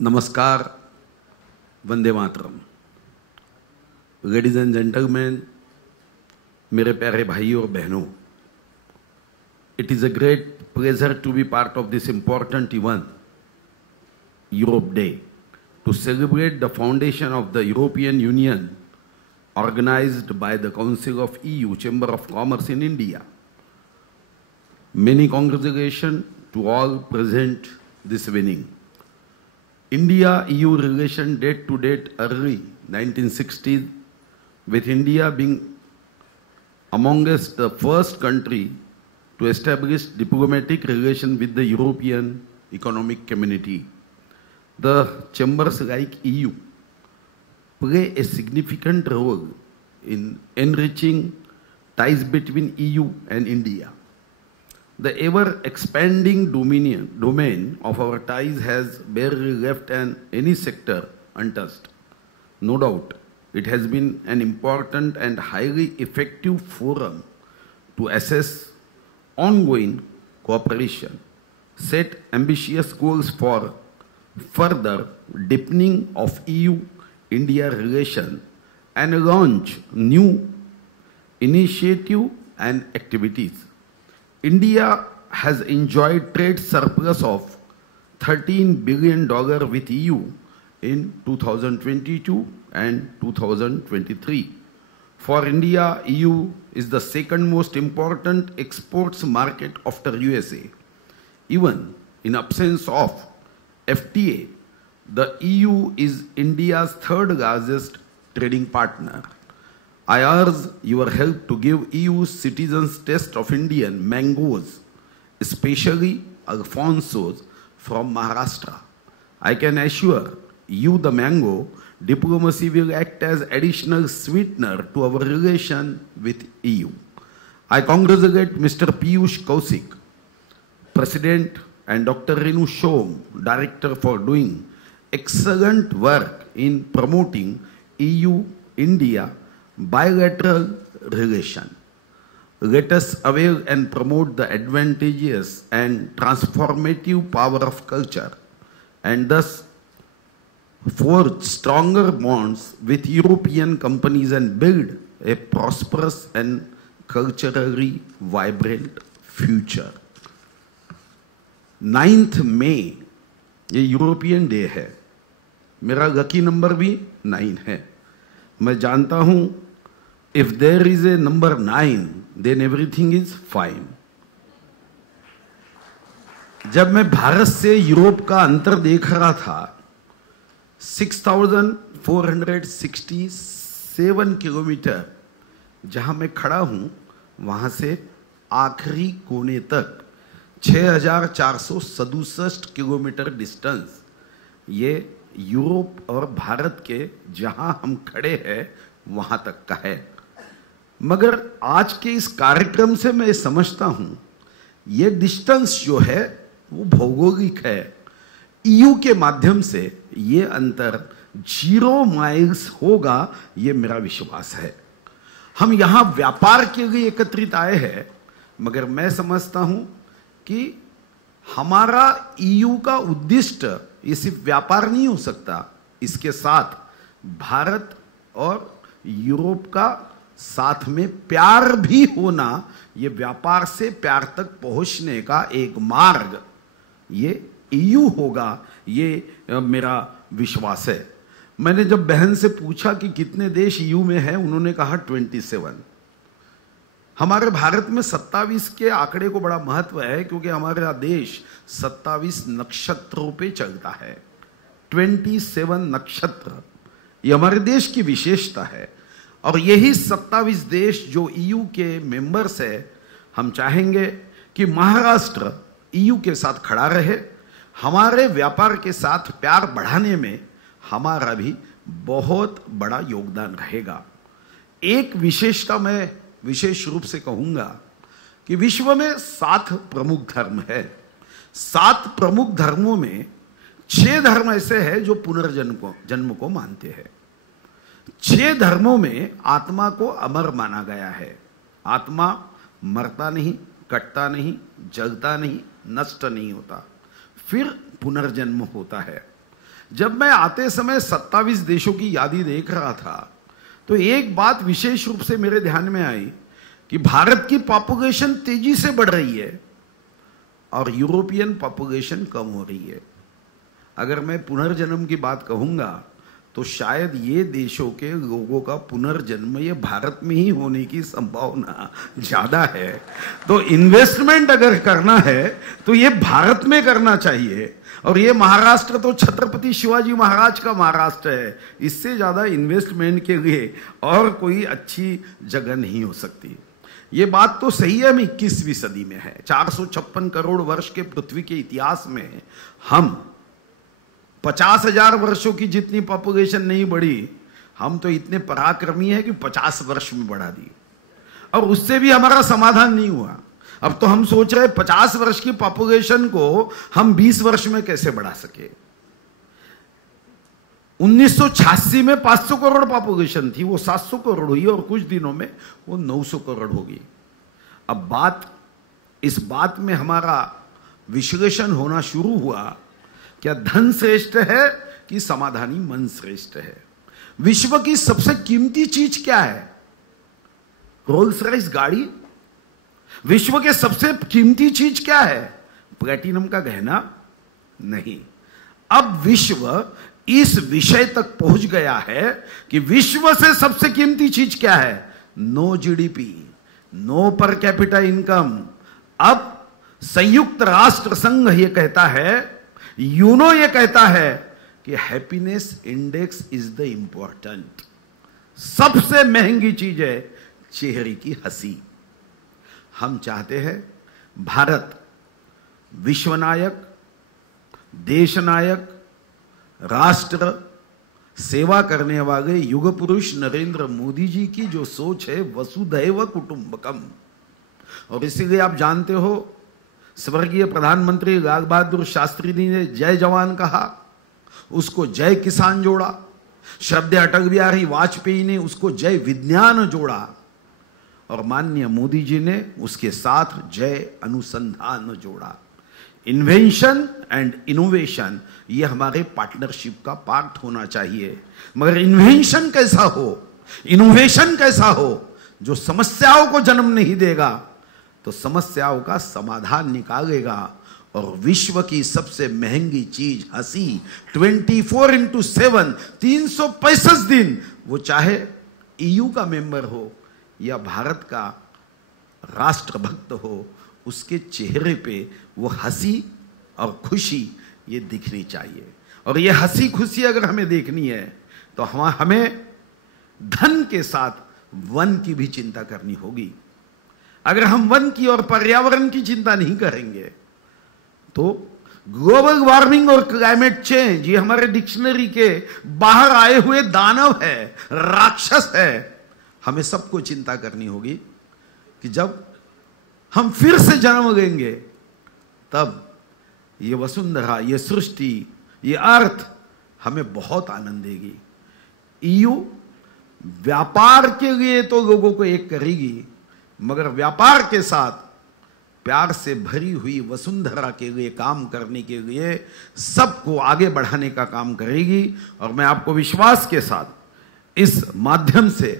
नमस्कार, Vande Mataram. Ladies and gentleman, मेरे प्यारे भाइयों और बहनों, it is a great pleasure to be part of this important event, Europe Day, to celebrate the foundation of the European Union organized by the Council of EU Chamber of Commerce in India. Many congratulations to all present this evening. India-EU relation date to date early 1960s, with India being amongst the first country to establish diplomatic relation with the European Economic Community. The chambers like EU play a significant role in enriching ties between EU and India. The ever-expanding domain of our ties has barely left any sector untouched. No doubt, it has been an important and highly effective forum to assess ongoing cooperation, set ambitious goals for further deepening of EU-India relation, and launch new initiatives and activities. India has enjoyed trade surplus of $13 billion with EU in 2022 and 2023. For India, EU is the second most important exports market after USA. Even in absence of FTA, the EU is India's third largest trading partner. I urge your help to give EU citizens taste of Indian mangoes, especially Alfonsos from Maharashtra. I can assure you the mango diplomacy will act as additional sweetener to our relation with EU. I congratulate Mr. Piyush Kaushik, President, and Dr. Renu Shom, Director, for doing excellent work in promoting EU-India bilateral relation. Let us avail and promote the advantageous and transformative power of culture, and thus forge stronger bonds with European companies and build a prosperous and culturally vibrant future. 9th मई ये European day है। मेरा lucky number भी 9 है। मैं जानता हूं if there is a number 9 then everything is fine. जब मैं भारत से यूरोप का अंतर देख रहा था, 6,467 किलोमीटर जहां मैं खड़ा हूं, वहां से आखिरी कोने तक 6,467 किलोमीटर डिस्टेंस, ये यूरोप और भारत के जहां हम खड़े हैं वहां तक का है। मगर आज के इस कार्यक्रम से मैं समझता हूं ये डिस्टेंस जो है वो भौगोलिक है। ईयू के माध्यम से ये अंतर 0 माइल्स होगा, ये मेरा विश्वास है। हम यहां व्यापार के लिए एकत्रित आए हैं, मगर मैं समझता हूं कि हमारा ईयू का उद्देश्य ये सिर्फ व्यापार नहीं हो सकता, इसके साथ भारत और यूरोप का साथ में प्यार भी होना, ये व्यापार से प्यार तक पहुंचने का एक मार्ग ये ईयू होगा, ये मेरा विश्वास है। मैंने जब बहन से पूछा कि कितने देश ईयू में हैं, उन्होंने कहा 27। हमारे भारत में 27 के आंकड़े को बड़ा महत्व है, क्योंकि हमारा देश 27 नक्षत्रों पे चलता है। 27 नक्षत्र ये हमारे देश की विशेषता है, और यही 27 देश जो ईयू के मेंबर्स है, हम चाहेंगे कि महाराष्ट्र ईयू के साथ खड़ा रहे। हमारे व्यापार के साथ प्यार बढ़ाने में हमारा भी बहुत बड़ा योगदान रहेगा। एक विशेषता मैं विशेष रूप से कहूंगा कि विश्व में 7 प्रमुख धर्म है। 7 प्रमुख धर्मों में 6 धर्म ऐसे हैं जो पुनर्जन्म को मानते हैं। 6 धर्मों में आत्मा को अमर माना गया है। आत्मा मरता नहीं, कटता नहीं, जलता नहीं, नष्ट नहीं होता, फिर पुनर्जन्म होता है। जब मैं आते समय 27 देशों की यादी देख रहा था तो एक बात विशेष रूप से मेरे ध्यान में आई कि भारत की पॉपुलेशन तेजी से बढ़ रही है और यूरोपियन पॉपुलेशन कम हो रही है। अगर मैं पुनर्जन्म की बात कहूंगा तो शायद ये देशों के लोगों का पुनर्जन्म ये भारत में ही होने की संभावना ज्यादा है। तो इन्वेस्टमेंट अगर करना है तो ये भारत में करना चाहिए। और ये महाराष्ट्र तो छत्रपति शिवाजी महाराज का महाराष्ट्र है, इससे ज्यादा इन्वेस्टमेंट के लिए और कोई अच्छी जगह नहीं हो सकती। ये बात तो सही है, हम 21वीं सदी में है। 456 करोड़ वर्ष के पृथ्वी के इतिहास में हम 50,000 वर्षों की जितनी पॉपुलेशन नहीं बढ़ी, हम तो इतने पराक्रमी हैं कि 50 वर्ष में बढ़ा दी और उससे भी हमारा समाधान नहीं हुआ। अब तो हम सोच रहे 50 वर्ष की पॉपुलेशन को हम 20 वर्ष में कैसे बढ़ा सके। 1986 में 500 करोड़ पॉपुलेशन थी, वो 700 करोड़ हुई और कुछ दिनों में वो 900 करोड़ होगी। अब इस बात में हमारा विश्लेषण होना शुरू हुआ, क्या धन श्रेष्ठ है कि समाधानी मन श्रेष्ठ है। विश्व की सबसे कीमती चीज क्या है? रोल्स रॉयस गाड़ी। विश्व के सबसे कीमती चीज क्या है? प्लैटिनम का गहना नहीं। अब विश्व इस विषय तक पहुंच गया है कि विश्व से सबसे कीमती चीज क्या है? No GDP, no per capita income. अब संयुक्त राष्ट्र संघ यह कहता है, यूनो यह कहता है कि happiness index is the important. सबसे महंगी चीज है चेहरे की हंसी। हम चाहते हैं भारत विश्वनायक, देशनायक, राष्ट्र सेवा करने वाले युग पुरुष नरेंद्र मोदी जी की जो सोच है वसुधैव कुटुंबकम। और इसीलिए आप जानते हो स्वर्गीय प्रधानमंत्री लाल बहादुर शास्त्री जी ने जय जवान कहा, उसको जय किसान जोड़ा। श्रद्धेय अटल बिहारी वाजपेयी ने उसको जय विज्ञान जोड़ा और माननीय मोदी जी ने उसके साथ जय अनुसंधान जोड़ा। इन्वेंशन एंड इनोवेशन ये हमारे पार्टनरशिप का पार्ट होना चाहिए। मगर इन्वेंशन कैसा हो, इनोवेशन कैसा हो जो समस्याओं को जन्म नहीं देगा तो समस्याओं का समाधान निकालेगा। और विश्व की सबसे महंगी चीज हंसी 24/7 365 दिन, वो चाहे ईयू का मेंबर हो या भारत का राष्ट्रभक्त हो, उसके चेहरे पे वो हंसी और खुशी ये दिखनी चाहिए। और ये हंसी खुशी अगर हमें देखनी है तो हमें धन के साथ वन की भी चिंता करनी होगी। अगर हम वन की और पर्यावरण की चिंता नहीं करेंगे तो ग्लोबल वार्मिंग और क्लाइमेट चेंज ये हमारे डिक्शनरी के बाहर आए हुए दानव है, राक्षस है। हमें सबको चिंता करनी होगी कि जब हम फिर से जन्म लेंगे तब ये वसुंधरा, ये सृष्टि, ये अर्थ हमें बहुत आनंद देगी। ईयू व्यापार के लिए तो लोगों को एक करेगी, मगर व्यापार के साथ प्यार से भरी हुई वसुंधरा के लिए काम करने के लिए सबको आगे बढ़ाने का काम करेगी। और मैं आपको विश्वास के साथ इस माध्यम से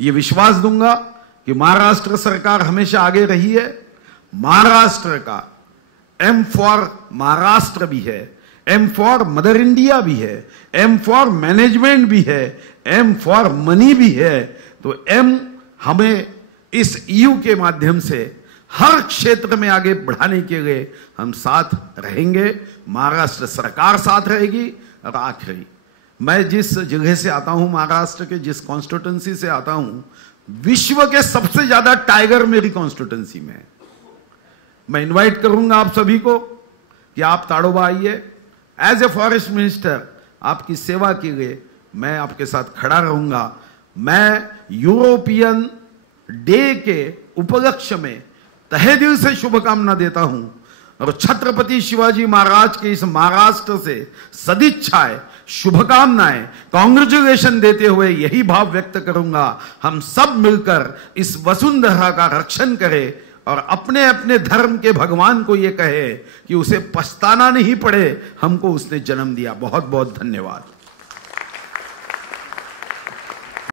ये विश्वास दूंगा कि महाराष्ट्र सरकार हमेशा आगे रही है। महाराष्ट्र का एम फॉर महाराष्ट्र भी है, एम फॉर मदर इंडिया भी है, एम फॉर मैनेजमेंट भी है, एम फॉर मनी भी है। तो एम हमें इस ईयू के माध्यम से हर क्षेत्र में आगे बढ़ाने के लिए हम साथ रहेंगे, महाराष्ट्र सरकार साथ रहेगी। और आखिरी, मैं जिस जगह से आता हूं, महाराष्ट्र के जिस कॉन्स्टिट्यूंसी से आता हूं, विश्व के सबसे ज्यादा टाइगर मेरी कॉन्स्टिट्यूंसी में है। मैं इनवाइट करूंगा आप सभी को कि आप ताड़ोबा आइए। एज ए फॉरेस्ट मिनिस्टर आपकी सेवा के लिए मैं आपके साथ खड़ा रहूंगा। मैं यूरोपियन डे के उपलक्ष्य में तहे दिल से शुभकामना देता हूं और छत्रपति शिवाजी महाराज के इस महाराष्ट्र से सदिच्छाएं, शुभकामनाएं, कांग्रेचुलेशन देते हुए यही भाव व्यक्त करूंगा, हम सब मिलकर इस वसुंधरा का रक्षण करें और अपने अपने धर्म के भगवान को ये कहे कि उसे पछताना नहीं पड़े हमको उसने जन्म दिया। बहुत बहुत धन्यवाद।